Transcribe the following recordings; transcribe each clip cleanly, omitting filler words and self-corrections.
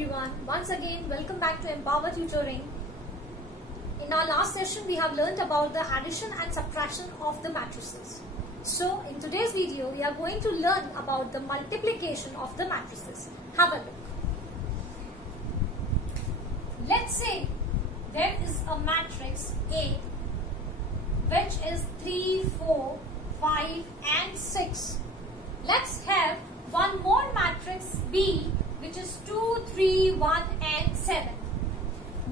everyone. Once again, welcome back to Empower Tutoring. In our last session, we have learned about the addition and subtraction of the matrices. So, in today's video, we are going to learn about the multiplication of the matrices. Have a look. Let's say there is a matrix A which is 3, 4, 5 and 6. Let's have one more matrix B which is 2, 3, 1 and 7.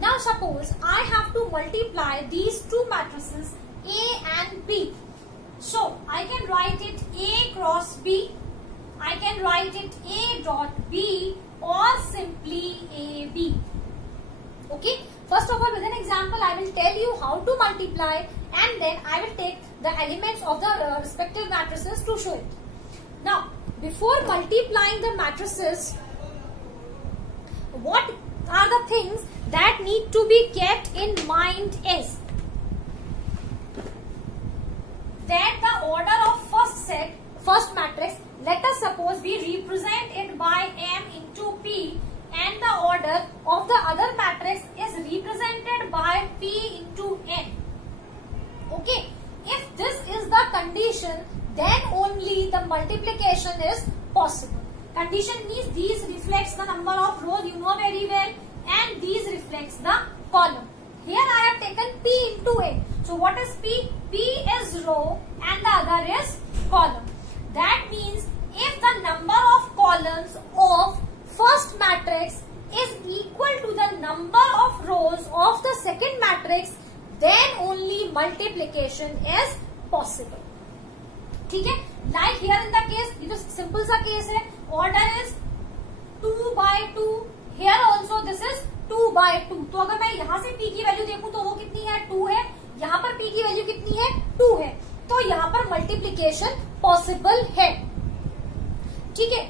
Now suppose I have to multiply these two matrices A and B. So I can write it A cross B, I can write it A dot B or simply AB. Okay, first of all with an example I will tell you how to multiply and then I will take the elements of the respective matrices to show it. Now before multiplying the matrices, what are the things that need to be kept in mind is that the order of first matrix, let us suppose we represent it by M into P and the order of the other matrix is represented by P into N. Okay, if this is the condition, then only the multiplication is possible. Condition means these reflects the number of rows, you know very well, and these reflects the column. Here I have taken P into A. So what is P? P is row and the other is column. That means if the number of columns of first matrix is equal to the number of rows of the second matrix, then only multiplication is possible. ठीक है, like here in the case, ये तो simple सा case है, order is 2 by 2, here also this is 2 by 2. तो अगर मैं यहाँ से P की वैल्यू देखूं तो वो कितनी है? 2 है. यहाँ पर P की वैल्यू कितनी है? 2 है. तो यहाँ पर मल्टीप्लीकेशन पॉसिबल है. ठीक है,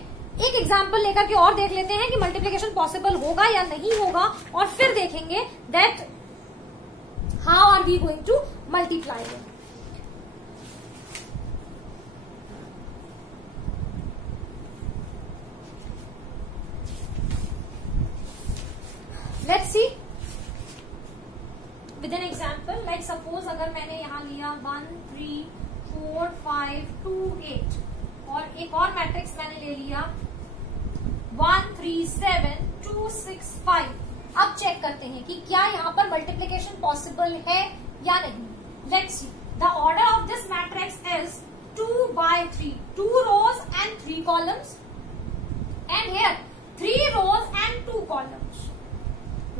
एक एग्जाम्पल लेकर के और देख लेते हैं कि मल्टीप्लीकेशन पॉसिबल होगा या नहीं होगा और फिर देखेंगे that how are we going to multiply इट. Let's see with an example. Like suppose अगर मैंने यहाँ लिया 1, 3, 4, 5, 2, 8 और एक और मैट्रिक्स मैंने ले लिया 1, 3, 7, 2, 6, 5. अब चेक करते हैं कि क्या यहाँ पर मल्टीप्लीकेशन पॉसिबल है या नहीं. Let's see. The order of this matrix is 2 by 3. 2 rows and 3 columns. And here 3 rows and 2 columns.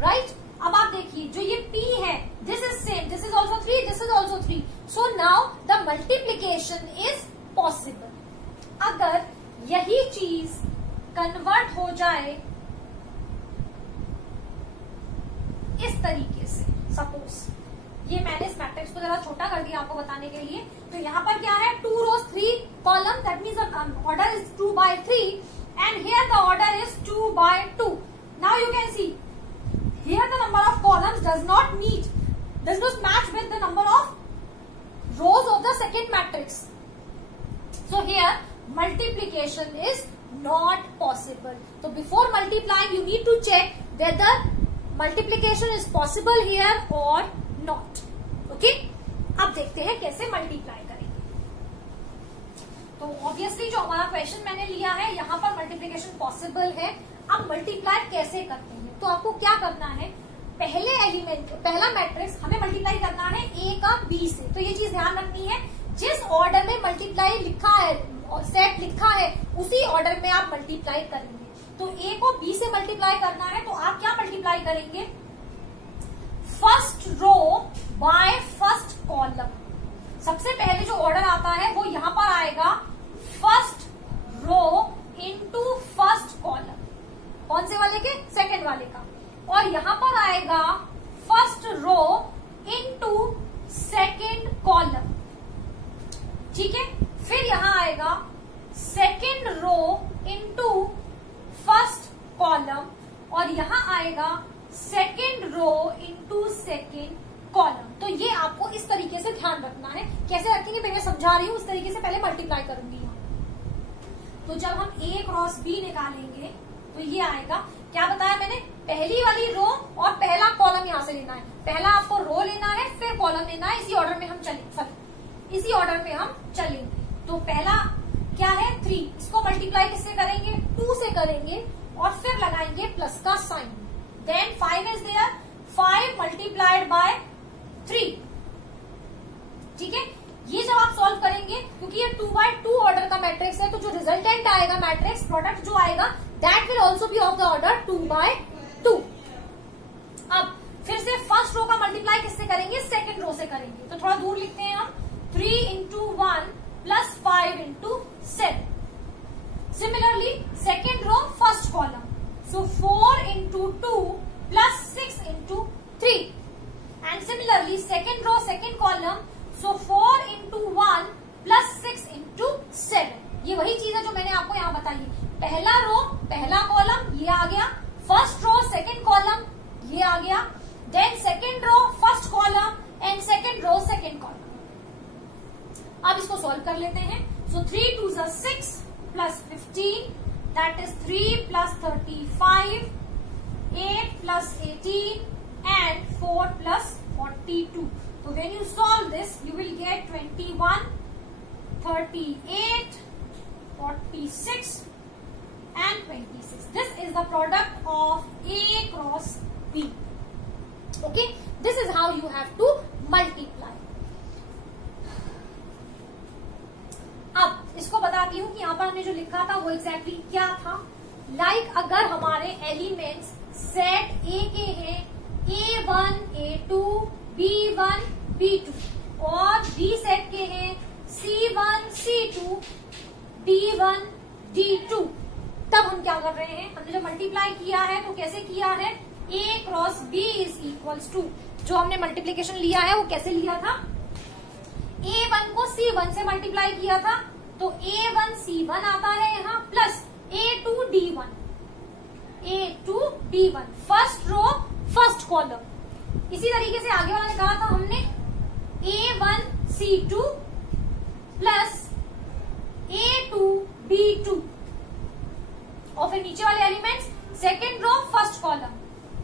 Right, अब आप देखिए जो ये P है, this is same, this is also 3, this is also 3. So now the multiplication is possible. अगर यही चीज convert हो जाए इस तरीके से, सपोज ये मैंने इस मैट्रिक्स को जरा छोटा कर दिया आपको बताने के लिए, तो यहाँ पर क्या है 2 rows 3 columns, that means the order is 2 by 3 and here the order is 2 by 2. Now you can see here the number of columns does not match with the number of rows of the second matrix. So here multiplication is not possible. So before multiplying you need to check whether multiplication is possible here or not. Okay? अब देखते हैं कैसे multiply करेंगे. तो obviously जो हमारा question मैंने लिया है यहाँ पर multiplication possible है. अब multiply कैसे करते हैं? तो आपको क्या करना है, पहले एलिमेंट, पहला मैट्रिक्स हमें मल्टीप्लाई करना है ए का बी से. तो ये चीज ध्यान रखनी है, जिस ऑर्डर में मल्टीप्लाई लिखा है और सेट लिखा है उसी ऑर्डर में आप मल्टीप्लाई करेंगे. तो ए को बी से मल्टीप्लाई करना है तो आप क्या मल्टीप्लाई करेंगे, first row by first column. सबसे पहले जो ऑर्डर आता है वो यहां पर आएगा first row into first column. कौन से वाले के? सेकंड वाले का. और यहां पर आएगा first row into second column. ठीक है, फिर यहां आएगा second row into first column और यहां आएगा second row into second column. तो ये आपको इस तरीके से ध्यान रखना है. कैसे रखेंगे मैं समझा रही हूं, उस तरीके से पहले मल्टीप्लाई करूंगी. तो जब हम A क्रॉस B निकालेंगे तो ये आएगा क्या बताया मैंने, पहली वाली रो और पहला कॉलम यहां से लेना है, पहला आपको रो लेना है फिर कॉलम लेना है, इसी ऑर्डर में हम चलेंगे। तो पहला क्या है 3, इसको मल्टीप्लाई किससे करेंगे 2 से करेंगे और फिर लगाएंगे प्लस का साइन। Then 5 is there, 5 multiplied by 3, ठीक है। ये जब आप सॉल्व करेंगे, क्योंकि ये 2x2 ऑर्डर का मैट्रिक्स है, तो जो रिजल्टेंट आएगा मैट्रिक्स प्रोडक्ट जो आएगा that will also be of the order 2x2। अब फिर से फर्स्ट रो का मल्टीप्लाई किससे करेंगे, सेकंड रो से करेंगे। तो थोड़ा दूर लिखते हैं हम, 3 into 1 plus 5 into 7। Similarly, second row, first column. So 4 into 2 plus 6 into 3. And similarly, second row, second column. So 4 into 1 plus 6 into 7. ये वही चीज है जो मैंने आपको यहाँ बताई है। पहला रो पहला कॉलम ये आ गया, फर्स्ट रो सेकंड कॉलम ये आ गया, then second row first column and second row second column. अब इसको सॉल्व कर लेते हैं। So 3 2 6 plus 15, that is 3 plus 35, 8 plus 18 and 4 plus 42. So when you solve this, you will get 21, 38, 46 and 26. This is the product of A cross B. Okay, this is how you have to multiply. अब इसको बताती हूँ कि यहाँ पर हमने जो लिखा था वो एग्जैक्टली क्या था। लाइक अगर हमारे एलिमेंट्स सेट A के हैं, A1, A2, B1, B2 और B सेट के हैं C1, C2, D1, D2, तब हम क्या कर रहे हैं, हमने जो मल्टीप्लाई किया है तो कैसे किया है, A cross B is equals to, जो हमने मल्टीप्लीकेशन लिया है वो कैसे लिया था, A1 को C1 से मल्टीप्लाई किया था, तो A1 C1 आता है यहाँ plus A2 D1, A2 D1, first row first column. इसी तरीके से आगे वाला कहा था हमने A1 C2 plus A2 B2 और फिर नीचे वाले elements second row first column,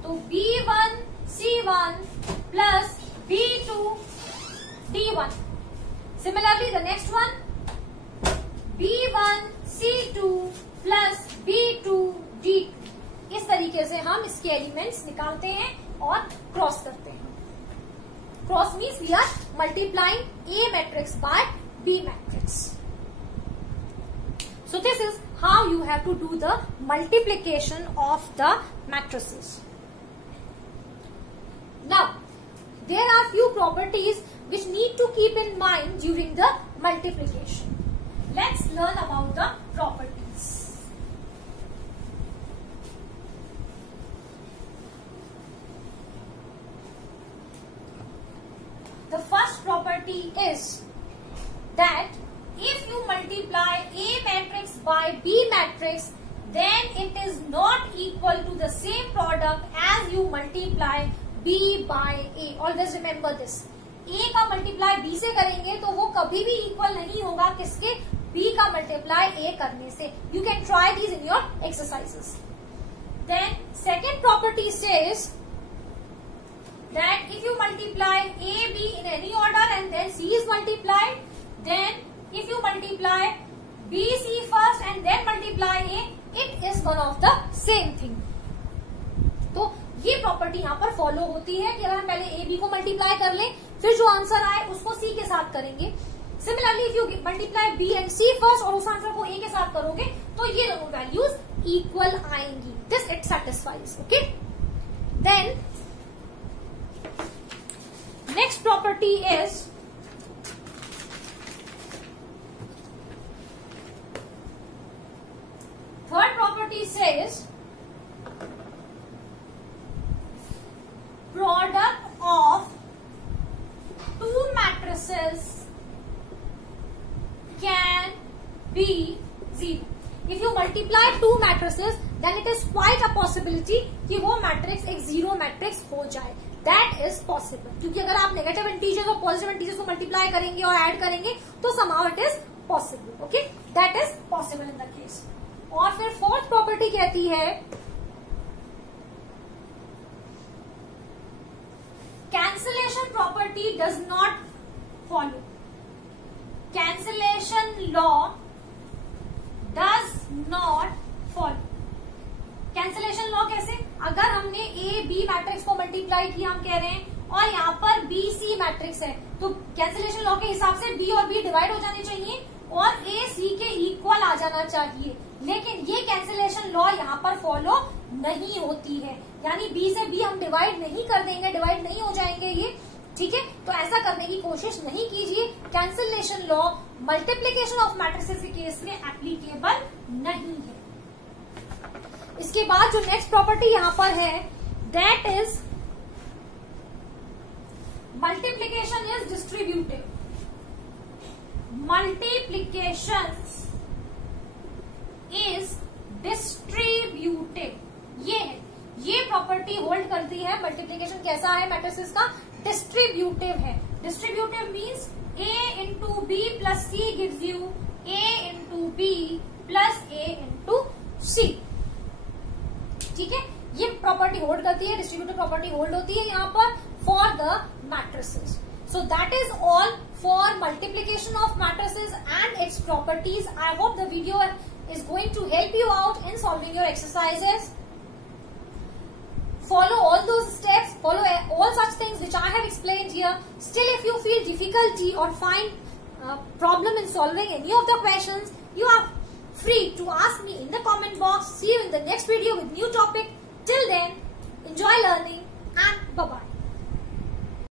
तो B1 C1 plus B2 D1। Similarly the next one B1 C2 plus B2 D2। इस तरीके से हम इसके एलिमेंट्स निकालते हैं और क्रॉस करते हैं। Cross means we are multiplying A matrix by B matrix. So this is how you have to do the multiplication of the matrices. Now, there are few properties which need to keep in mind during the multiplication. Let's learn about the properties. The first property is that if you multiply A matrix by B matrix, then it is not equal to the same product as you multiply B by A. Always remember this. A का multiply B से करेंगे तो वो कभी भी equal नहीं होगा किसके, B का मल्टीप्लाई A करने से. You can try these in your exercises. Then second property says that if you multiply A, B in any order and then C is multiplied, then if you multiply B, C first and then multiply A, it is one of the same thing. तो ये property यहाँ पर follow होती है कि अगर हम पहले A, B को मल्टीप्लाई कर लें, फिर जो आंसर आए उसको C के साथ करेंगे. Similarly if you multiply B and C first और उस आंसर को A के साथ करोगे तो ये दोनों वैल्यूज इक्वल आएंगी. This it satisfies. Okay, then next property is third property says product of two matrices can be 0. If you multiply two matrices, then it is quite a possibility कि वो matrix एक zero matrix हो जाए. That is possible. क्योंकि अगर आप negative integers और positive integers को मल्टीप्लाई करेंगे और ऐड करेंगे तो somehow it is possible. Okay, that is possible in the case. और फिर फोर्थ प्रॉपर्टी कहती है property does not follow. Cancellation law does not follow. Cancellation law कैसे? अगर हमने ए बी मैट्रिक्स को मल्टीप्लाई किया, हम कह रहे हैं, और यहाँ पर बी सी मैट्रिक्स है, तो कैंसिलेशन लॉ के हिसाब से बी और बी डिवाइड हो जाने चाहिए और ए सी के इक्वल आ जाना चाहिए। लेकिन ये कैंसिलेशन लॉ यहाँ पर फॉलो नहीं होती है, यानी बी से बी हम डिवाइड नहीं कर देंगे, डिवाइड नहीं हो जाएंगे ये, ठीक है। तो ऐसा करने की कोशिश नहीं कीजिए। Cancellation law multiplication of matrices के केस में एप्लीकेबल नहीं है। इसके बाद जो नेक्स्ट प्रॉपर्टी यहां पर है, that is multiplication is distributive. Multiplication is distributive, ये प्रॉपर्टी होल्ड करती है। मल्टीप्लीकेशन कैसा है मैट्रिसेस का? डिस्ट्रीब्यूटिव है। Distributive means a into B plus C gives you a into B plus a into C, ठीक है। ये प्रॉपर्टी होल्ड करती है, डिस्ट्रीब्यूटिव प्रॉपर्टी होल्ड होती है यहाँ पर for the matrices. So that is all for multiplication of matrices and its properties. I hope the video is going to help you out in solving your exercises. Follow all those steps, follow all such things which I have explained here. Still, if you feel difficulty or find problem in solving any of the questions, you are free to ask me in the comment box. See you in the next video with new topic. Till then, enjoy learning and bye-bye.